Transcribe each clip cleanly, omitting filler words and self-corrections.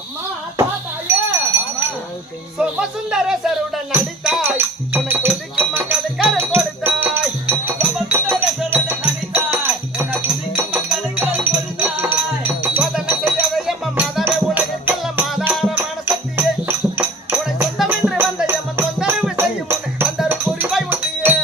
அம்மா தாயே சோமசுந்தரேசருடன் நடித்தாய் உன்னை துதிக்கும் மக்களுக்கு அருள் கொடுத்தாய் சோமசுந்தரேசருடன் நடித்தாய் உன்னை துதிக்கும் மக்களுக்கு அருள் கொடுத்தாய் சோதனை செய்யாத எம்ம மாதாவே உலகிற்கெல்லாம் ஆதாரமான சக்தியே உன்னை சொந்தமின்றி வந்த எம்மன் தொந்தரவு செய்யும் உன்னை அந்த புரிவாய் முட்டியே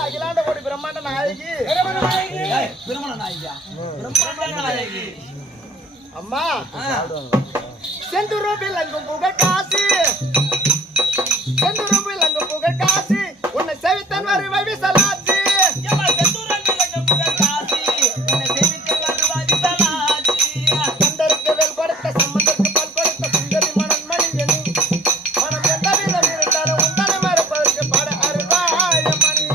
அகிலாண்ட கோடி பிரம்மாண்ட நாயகி அம்மா செந்துருவில் அங்கும் புகழ் காசி செந்துருவில் அங்கும் புகழ் காசி உன்னை செவித்தன் வருவை விசலாச்சி சந்தருக்கு வேல் கொடுத்த சம்பந்தருக்கு பல் கொடுத்த சுந்தரி மனம் மணியனி மனம் எந்த விதம் இருந்தாலும் உந்தனை மறுப்பதற்கு பட அருவாய மணி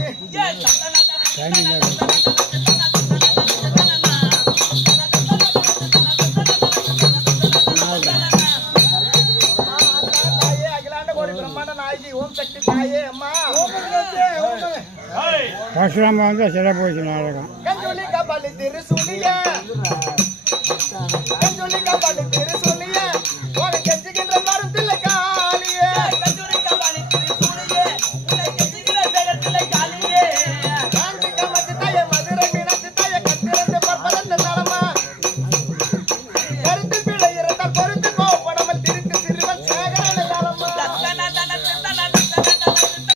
பரசுராம வந்து சில போச்சு நாடகம் கஞ்சொலி கபாலி திருசூலிய கஞ்சொலி கபாலி திருசூலிய